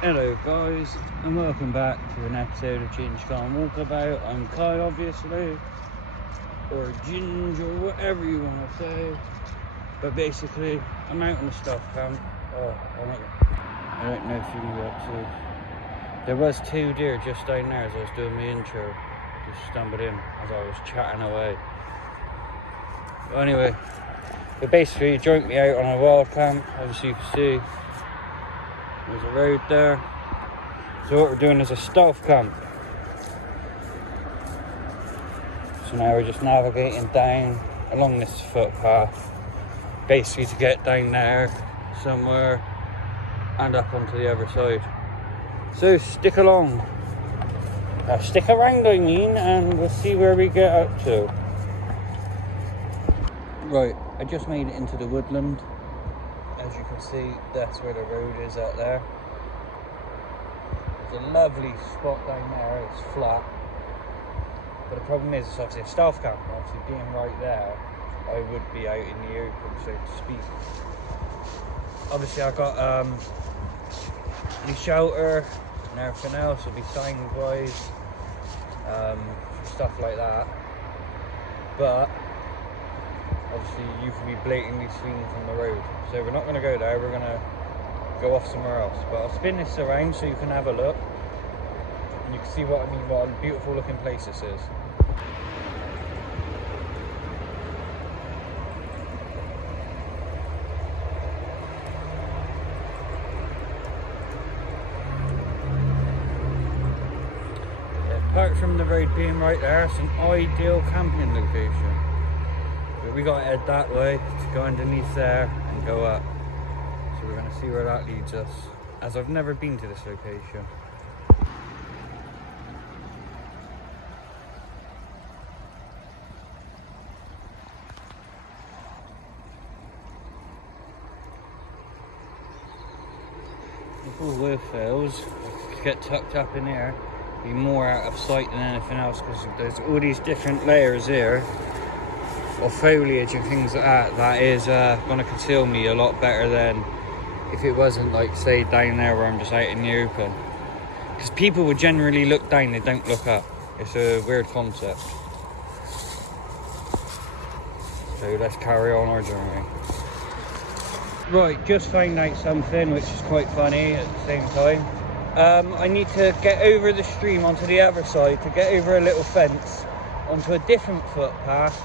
Hello guys, and welcome back to an episode of Ginge Can't Walkabout. I'm Kai, obviously, or Ginge, or whatever you want to say. But basically, I'm out on the stuff camp. I don't know if you can be up to. There was two deer just down there as I was doing my intro. Just stumbled in as I was chatting away. But anyway, but basically, you joined me out on a wild camp. Obviously, you can see there's a road there. So what we're doing is a stealth camp. So now we're just navigating down along this footpath, basically to get down there somewhere and up onto the other side. So stick along. Stick around, I mean, and we'll see where we get up to. Right, I just made it into the woodland. As you can see, that's where the road is out there. It's a lovely spot down there, it's flat. But the problem is, it's obviously a stealth camp. Obviously, being right there, I would be out in the open, so to speak. Obviously, I got the shelter and everything else will be signs wise, stuff like that. But obviously, you can be blatantly seen from the road. So we're not going to go there. We're going to go off somewhere else. But I'll spin this around so you can have a look, and you can see what I mean, what a beautiful looking place this is. Apart from the road being right there, it's an ideal camping location. But we got to head that way to go underneath there and go up. So we're going to see where that leads us, as I've never been to this location. If all work fails, to get tucked up in here, be more out of sight than anything else, because there's all these different layers here of foliage and things like that. That is going to conceal me a lot better than if it wasn't, like, say, down there where I'm just out in the open. Because people would generally look down, they don't look up. It's a weird concept. So let's carry on our journey. Right, just found out something which is quite funny at the same time. I need to get over the stream onto the other side, to get over a little fence onto a different footpath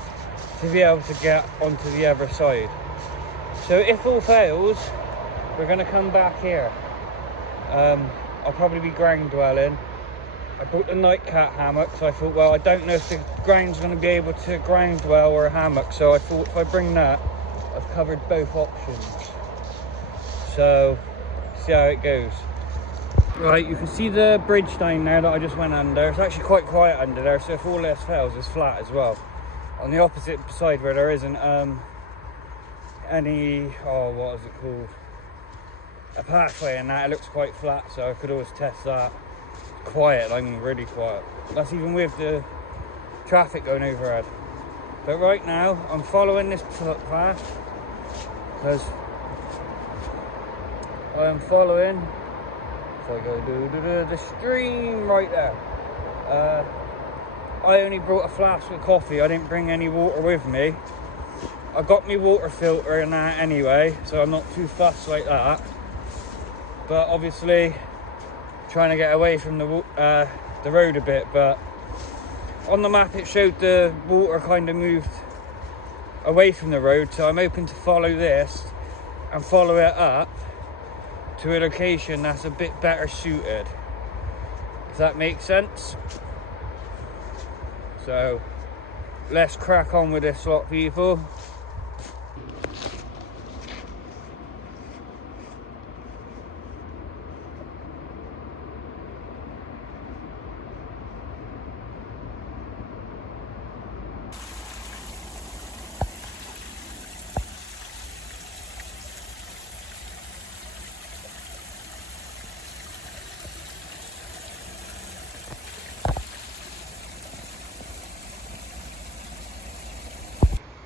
to be able to get onto the other side. So if all fails, we're going to come back here. I'll probably be ground dwelling. I bought the nightcat hammock, so I thought, well, I don't know if the ground's going to be able to ground dwell or a hammock, so I thought if I bring that, I've covered both options. So, see how it goes. Right, you can see the bridge down there that I just went under. It's actually quite quiet under there, so if all else fails, it's flat as well. On the opposite side where there isn't any, what is it called? A pathway and that, it looks quite flat, so I could always test that. Quiet, I mean really quiet. That's even with the traffic going overhead. But right now, I'm following this footpath because I am following. So I go the stream right there. I only brought a flask of coffee. I didn't bring any water with me. I got my water filter and that anyway, so I'm not too fussed like that. But obviously, trying to get away from the road a bit. But on the map, it showed the water kind of moved away from the road, so I'm hoping to follow this and follow it up to a location that's a bit better suited, if that makes sense. So let's crack on with this lot, people.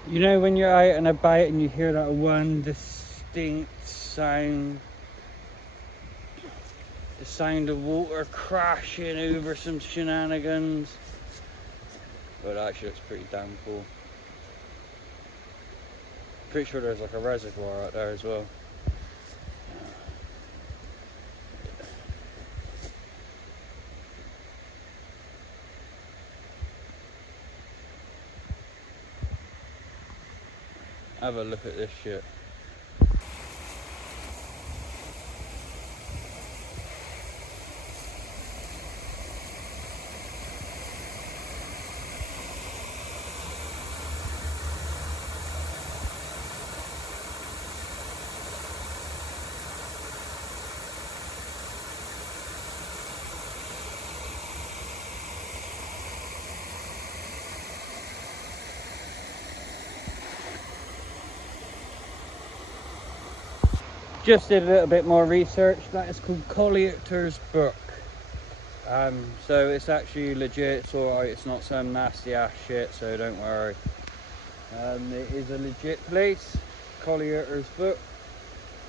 You know when you're out and about and you hear that one distinct sound The sound of water crashing over some shenanigans. But that actually looks pretty damn cool. Pretty sure there's like a reservoir out there as well. Have a look at this shit. Just did a little bit more research. That is called Colliator's Brook. So it's actually legit, it's alright, it's not some nasty ass shit, so don't worry. It is a legit place, Colliator's Brook.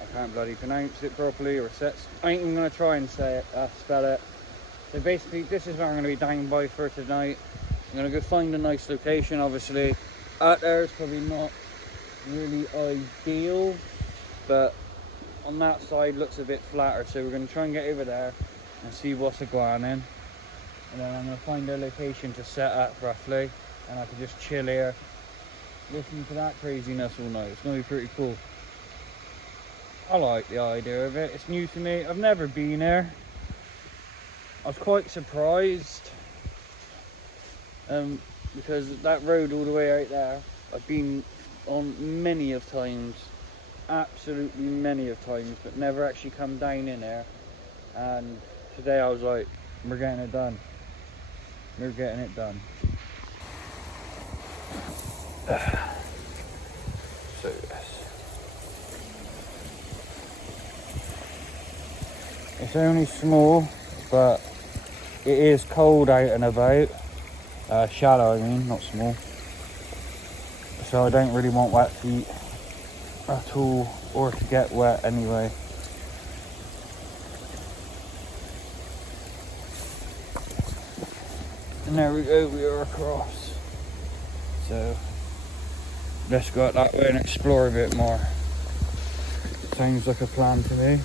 I can't bloody pronounce it properly, or I ain't even gonna try and say it, spell it. So basically, this is where I'm gonna be down by for tonight. I'm gonna go find a nice location, obviously. Out there is probably not really ideal, but on that side looks a bit flatter, so we're going to try and get over there and see what's going on. And then I'm going to find a location to set up roughly, and I can just chill here, listen to that craziness all night. It's going to be pretty cool. I like the idea of it. It's new to me. I've never been here. I was quite surprised because that road all the way out there I've been on many of times. Absolutely many of times, but never actually come down in there. And today I was like, we're getting it done. We're getting it done. So yes, it's only small, but it is cold out and about. Shallow, I mean, not small. So I don't really want wet feet at all, or to get wet anyway. And there we go, we are across. So let's go out that way and explore a bit more. Sounds like a plan to me.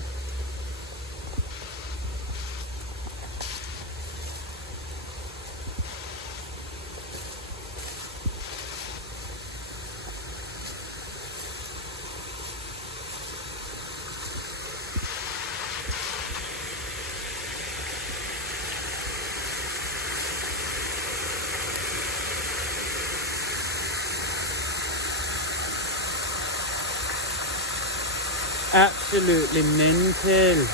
Absolutely mental.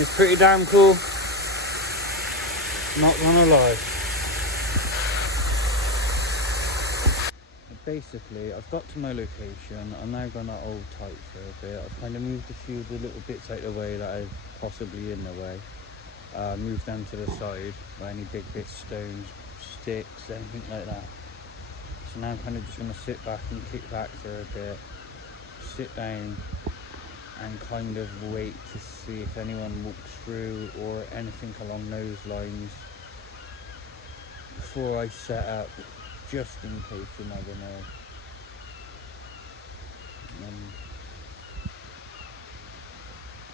It's pretty damn cool. Not gonna lie. Basically, I've got to my location. I'm now gonna hold tight for a bit. I've kind of moved a few of the little bits out of the way that are possibly in the way. Moved them to the side. Any big bits, stones, sticks, anything like that. So now I'm kind of just going to sit back and kick back for a bit, sit down and kind of wait to see if anyone walks through or anything along those lines before I set up, just in case, you never know.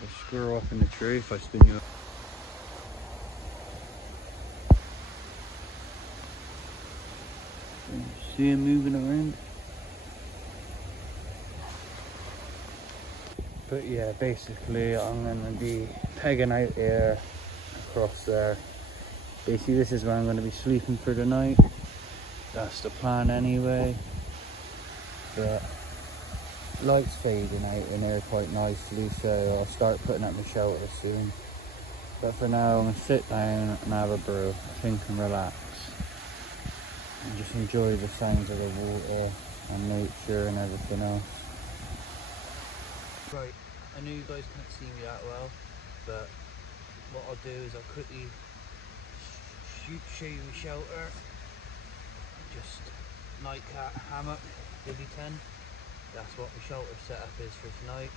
I'll screw up in the tree if I spin you up. See him moving around. But yeah, basically I'm gonna be pegging out here across there. Basically this is where I'm gonna be sleeping for the night. That's the plan anyway. But light's fading out in here quite nicely, so I'll start putting up my shelter soon. But for now I'm gonna sit down and have a brew, think and relax. And just enjoy the sounds of the water and nature and everything else. Right, I know you guys can't see me that well, but what I'll do is I'll quickly show you my shelter. Just nightcap, hammock, bivvi tent. that's what the shelter setup is for tonight.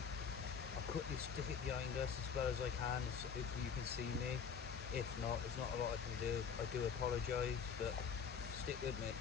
I'll quickly stick it behind us as well as I can, so hopefully you can see me. If not, there's not a lot I can do. I do apologise, but stick with me.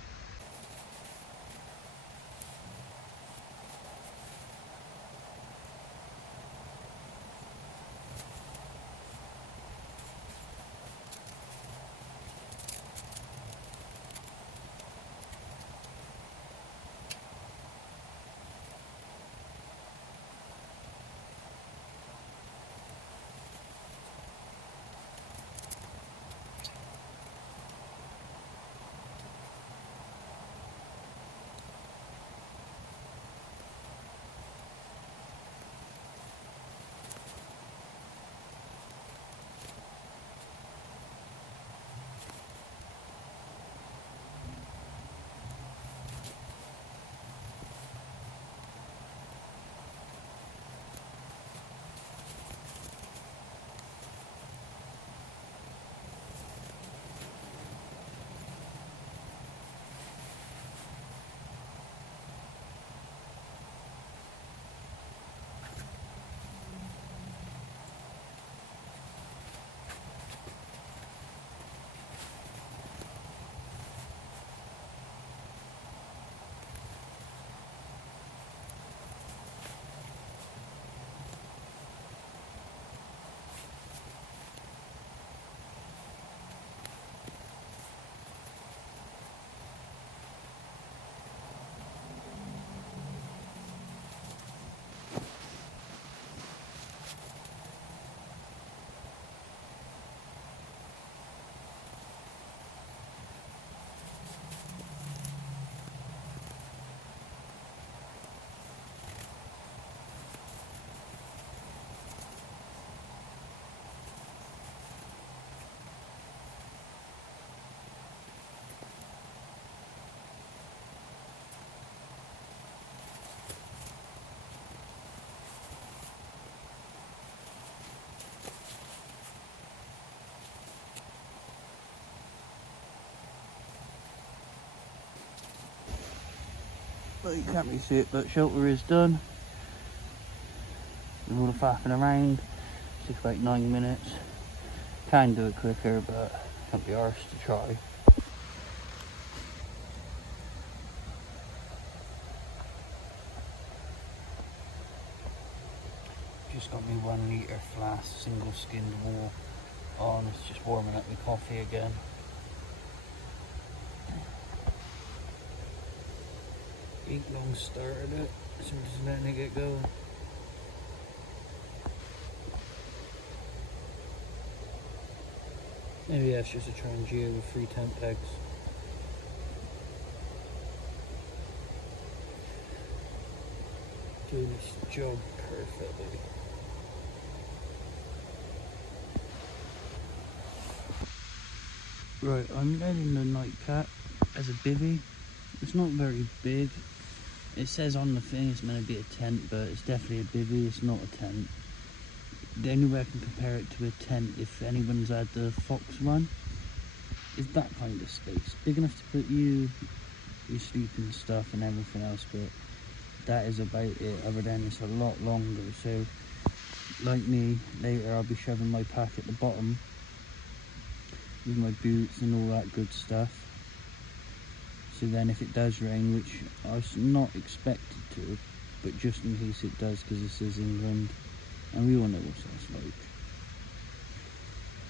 Well, you can't really see it, but shelter is done. With all the faffing around, took about 9 minutes. Can do it quicker, but can't be arsed to try. Just got me 1 litre flask, single skinned wool on. It's just warming up my coffee again. Ain't long started it, so I'm just letting it get going. Maybe that's just a Trangia with 3 tent pegs. Doing this job perfectly. Right, I'm letting the nightcap as a bivvy. It's not very big. It says on the thing it's meant to be a tent, but it's definitely a bivvy, it's not a tent. The only way I can compare it to a tent, if anyone's had the Fox one, is that kind of space. Big enough to put you, your sleeping stuff and everything else, but that is about it, other than it's a lot longer. So, like me, later I'll be shoving my pack at the bottom with my boots and all that good stuff. So then if it does rain, which I was not expected to, but just in case it does, because this is England, and we all know what that's like.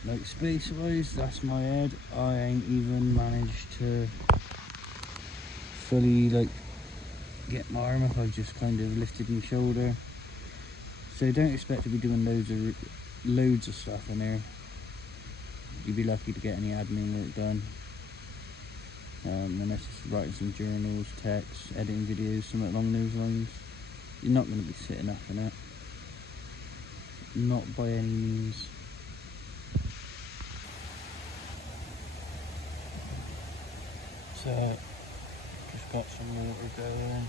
Like space wise, that's my head. I ain't even managed to fully like get my arm up. I've just kind of lifted my shoulder. So don't expect to be doing loads of stuff in there. You'd be lucky to get any admin work done. Unless it's writing some journals, texts, editing videos, something along those lines. You're not going to be sitting up in it. Not by any means. So, just got some water going.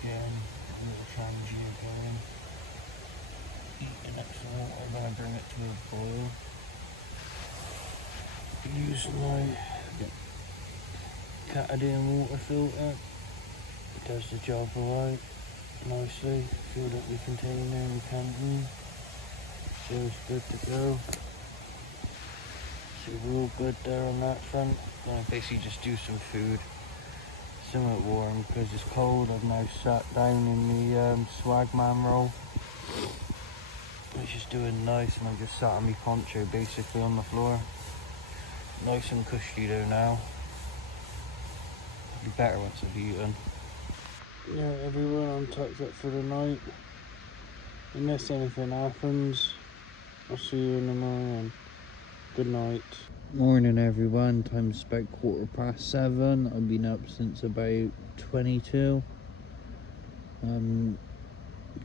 Again, a little Trangia going. Heating up some water, I'm going to bring it to a boil. Use my Catadine water filter. It does the job alright. nicely, filled up the container and the canteen. So it's good to go. So we're all good there on that front. Gonna basically just do some food, somewhat warm because it's cold. I've now sat down in the swagman roll, which is doing nice, and I just sat on my poncho basically on the floor. Nice and cushy though now. It'll be better once I've eaten. Yeah, everyone, I'm tucked up for the night. Unless anything happens, I'll see you in the morning. Good night. Morning everyone, time's about 7:15. I've been up since about 22.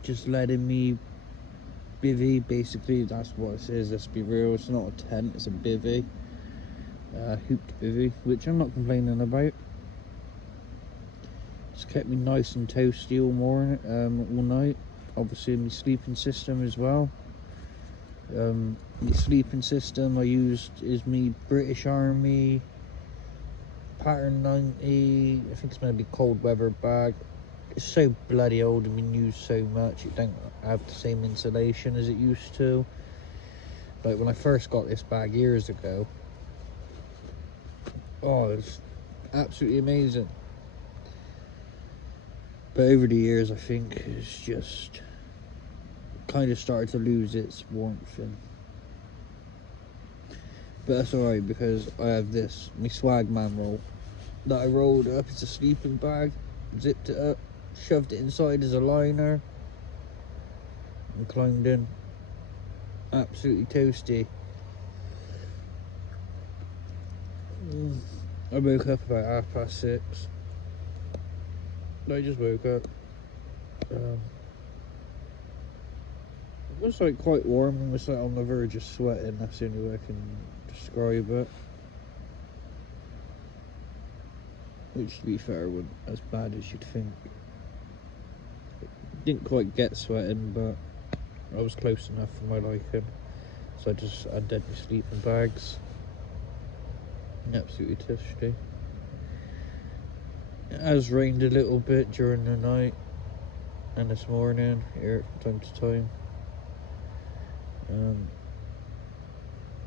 Just letting me bivvy, basically that's what it is, let's be real, it's not a tent, it's a bivvy. Hooped bivvy, which I'm not complaining about. It's kept me nice and toasty all morning, all night. Obviously my sleeping system as well. My sleeping system I used is me British Army pattern 90, I think it's going to be cold weather bag. It's so bloody old and been used so much, it don't have the same insulation as it used to. Like when I first got this bag years ago, oh, it's absolutely amazing. But over the years I think it's just kind of started to lose its warmth, but that's alright because I have this, my swagman roll that I rolled up. It's a sleeping bag, zipped it up, shoved it inside as a liner and climbed in. Absolutely toasty. I woke up about 6:30. I just woke up. It was like quite warm and was like on the verge of sweating. That's the only way I can describe it. Which, to be fair, wasn't as bad as you'd think. Didn't quite get sweating, but I was close enough for my liking. So I just undid my sleeping bags. Absolutely toasty. It has rained a little bit during the night and this morning here time to time.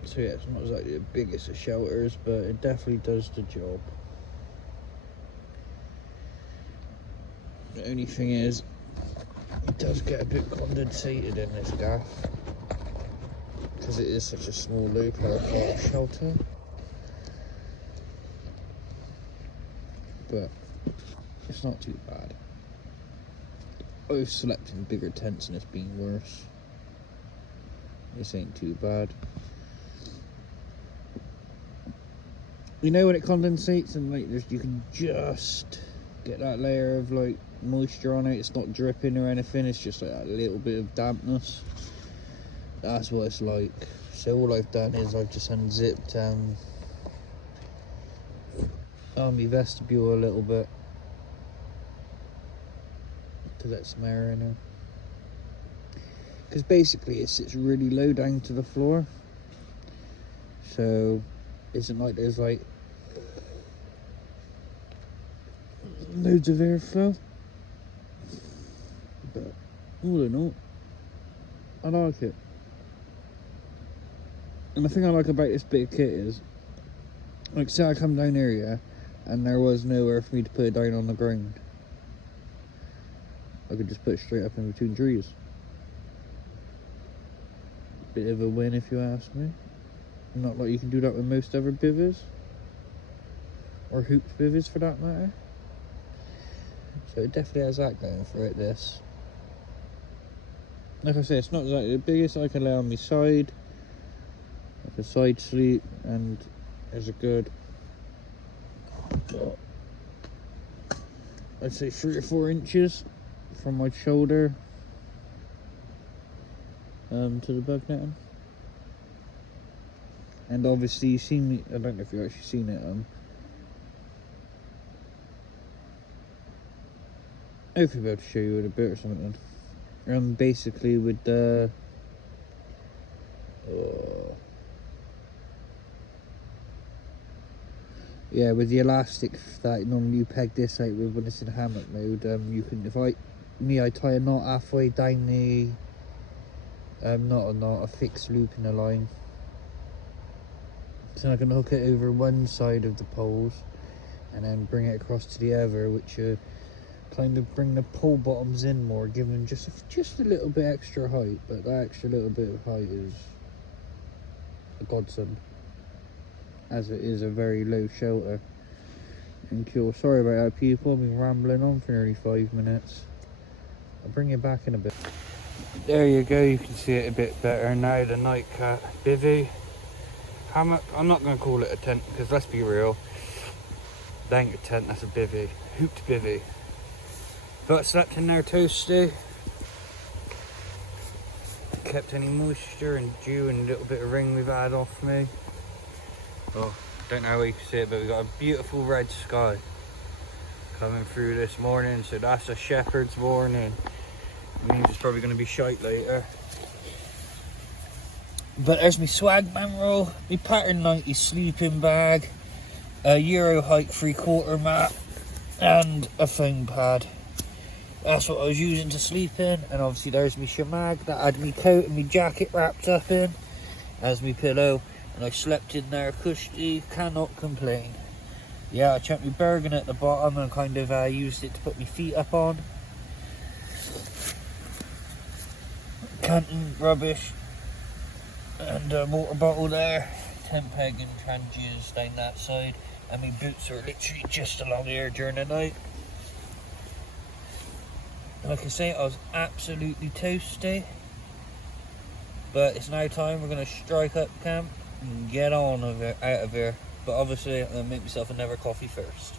So yeah, it's not exactly the biggest of shelters, but it definitely does the job. The only thing is, it does get a bit condensated in this gaff because it is such a small low-power part of shelter. But it's not too bad. I've slept in bigger tents and it's been worse. This ain't too bad. You know when it condensates and like you can just get that layer of like moisture on it. It's not dripping or anything. It's just like that little bit of dampness. That's what it's like. So all I've done is I've just unzipped my vestibule a little bit to let some air in there. Because basically it sits really low down to the floor. So isn't like there's like loads of airflow, but all in all I like it. And the thing I like about this bit of kit is, like say I come down here, yeah, and there was nowhere for me to put it down on the ground, I could just put it straight up in between trees. Bit of a win if you ask me. Not like you can do that with most other bivvies, or hooped bivvies for that matter. So it definitely has that going for it, this. Like I say, it's not exactly the biggest. I can lay on my side, like a side sleep, and there's a good, I'd say 3 or 4 inches from my shoulder to the bug netting. And obviously you've seen me, I don't know if you've actually seen it, hopefully I'll be able to show you in a bit or something. Basically with the yeah, with the elastic that normally you peg this out with when it's in hammock mode, you can, if I I tie a knot halfway down the not a knot, a fixed loop in the line. So I can hook it over one side of the poles and then bring it across to the other, which kind of bring the pole bottoms in more, give them just a little bit extra height. But that extra little bit of height is a godsend, as it is a very low shelter. And cool. Sorry about that, people. I've been rambling on for nearly 5 minutes. I'll bring you back in a bit. There you go, you can see it a bit better now. The nightcap bivvy hammock. I'm not going to call it a tent because let's be real, that ain't a tent, that's a bivvy. Hooped bivvy. But slept in there toasty. Kept any moisture and dew and a little bit of rain we've had off me. Oh, don't know how you can see it, but we've got a beautiful red sky coming through this morning. So that's a shepherd's morning. Means it's probably going to be shite later. But there's my swag man roll, my pattern 90 sleeping bag, a Euro height 3/4 mat, and a foam pad. That's what I was using to sleep in. And obviously there's my shamag that had my coat and my jacket wrapped up in as my pillow. And I slept in there cushy, cannot complain. Yeah, I chucked my Bergen at the bottom and kind of used it to put my feet up on. Canton rubbish and a water bottle there, tent peg and tranches down that side, and my boots are literally just along here during the night. Like I say, I was absolutely toasty, but it's now time we're going to strike up camp and get on out of here. But obviously I'm going to make myself another coffee first.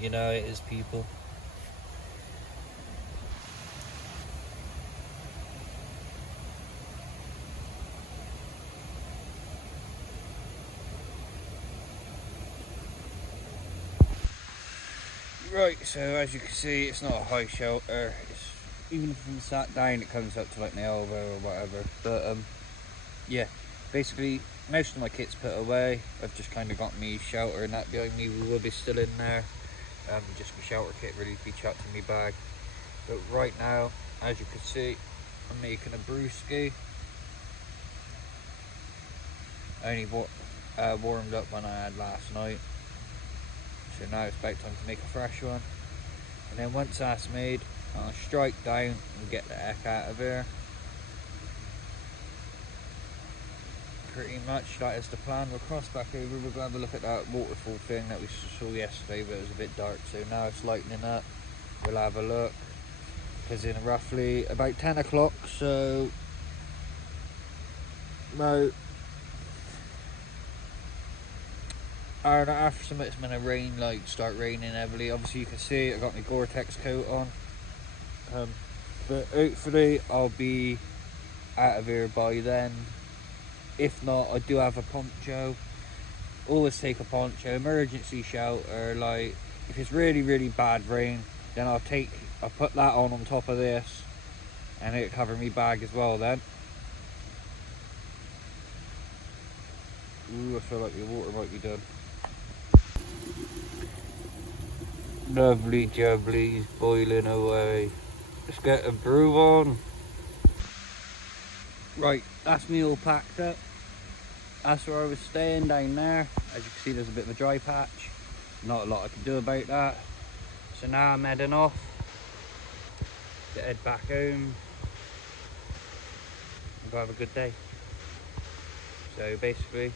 You know it is, people. Right, so as you can see, it's not a high shelter. Even if I'm sat down, it comes up to like my elbow or whatever. But yeah, basically most of my kit's put away. I've just kind of got me shelter and that behind me. We will be still in there. Just my shelter kit ready to be chucked in my bag. But right now, as you can see, I'm making a brewski. I only warmed up one I had last night. So now it's about time to make a fresh one. And then once that's made, I'll strike down and get the heck out of here. Pretty much that is the plan. We'll cross back over, we'll go have a look at that waterfall thing that we saw yesterday, but it was a bit dark. So now it's lightening up. We'll have a look. Because in roughly about 10 o'clock, so about hour and a half or something, it's going to start raining heavily. Obviously you can see I got my Gore-Tex coat on, but hopefully I'll be out of here by then. If not, I do have a poncho. Always take a poncho, emergency shelter. Like if it's really bad rain, then I'll put that on top of this and it'll cover me bag as well then. Ooh, I feel like the water might be done. Lovely jubbly's boiling away. Let's get a brew on. Right, that's me all packed up. That's where I was staying down there. As you can see, there's a bit of a dry patch. Not a lot I can do about that. So now I'm heading off to head back home and go have a good day. So basically,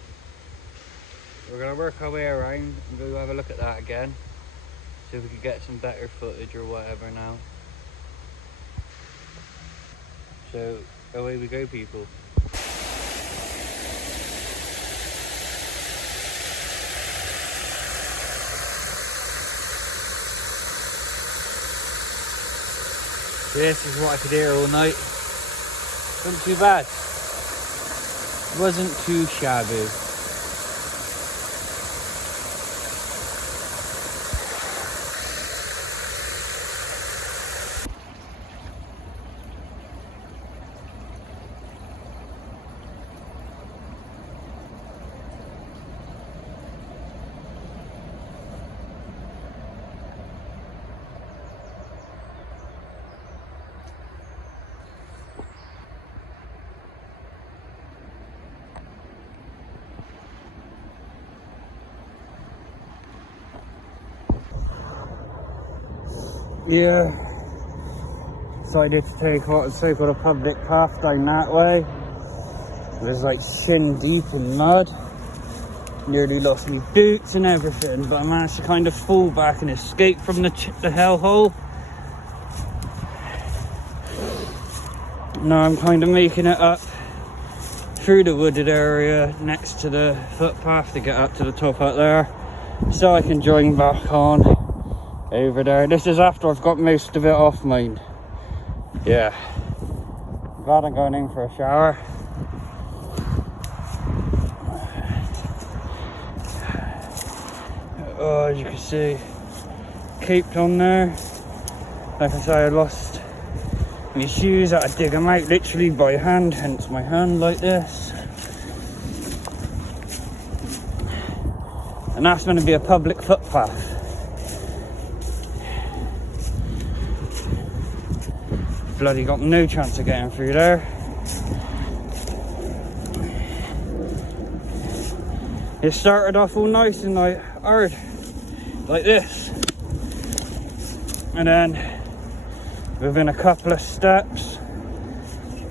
we're going to work our way around and go have a look at that again. See if we can get some better footage or whatever now. So away we go, people. This is what I could hear all night. Wasn't too bad. Wasn't too shabby. Yeah, decided to take what was so-called a public path down that way. It was like shin deep in mud. Nearly lost my boots and everything, but I managed to kind of fall back and escape from the hellhole. Now I'm kind of making it up through the wooded area next to the footpath to get up to the top up there, so I can join back on over there. This is after I've got most of it off mine. Yeah, glad I'm going in for a shower. Oh, as you can see, caped on there. Like I say, I lost my shoes. I had to dig them out literally by hand, hence my hand like this. And that's going to be a public footpath. Bloody got no chance of getting through there. It started off all nice and like hard, like this, and then within a couple of steps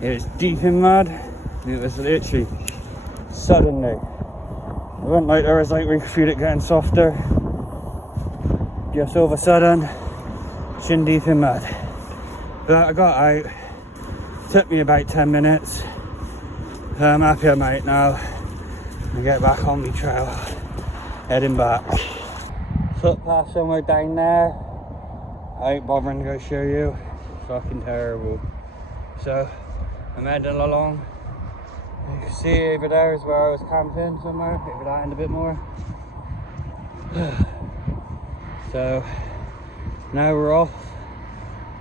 it was deep in mud. It was literally suddenly, it went like there was like we could feel it getting softer, just all of a sudden shin deep in mud. But I got out, took me about 10 minutes. I'm happy I'm out now and get back on my trail, heading back. Footpath somewhere down there, I ain't bothering to go show you, fucking terrible. So I'm heading along. You can see over there is where I was camping somewhere, over that end a bit more. So now we're off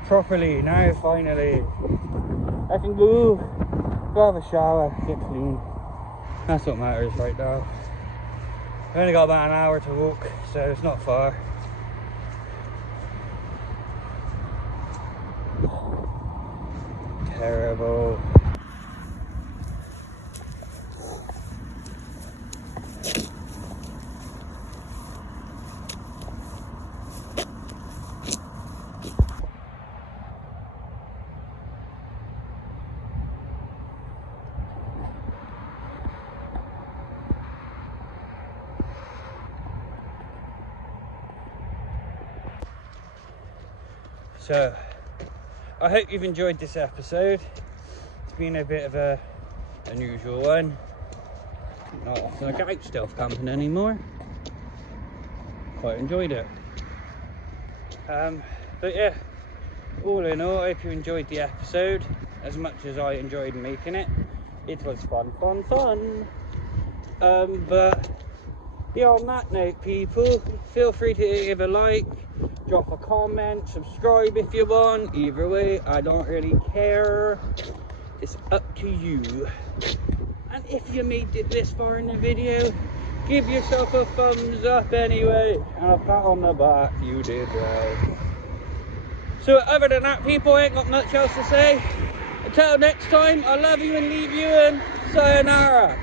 properly. Now finally I can go have a shower, get clean. That's what matters right now. I've only got about an hour to walk, so it's not far. Terrible. So, I hope you've enjoyed this episode. It's been a bit of a unusual one. Not often I get out stealth camping anymore. Quite enjoyed it. But yeah, all in all, I hope you enjoyed the episode as much as I enjoyed making it. It was fun. But yeah, on that note, people, feel free to give a like, drop a comment, subscribe if you want. Either way, I don't really care. It's up to you. And if you made it this far in the video, give yourself a thumbs up anyway, and a pat on the back. You did well. So other than that, people, I ain't got much else to say. Until next time, I love you and leave you, and sayonara.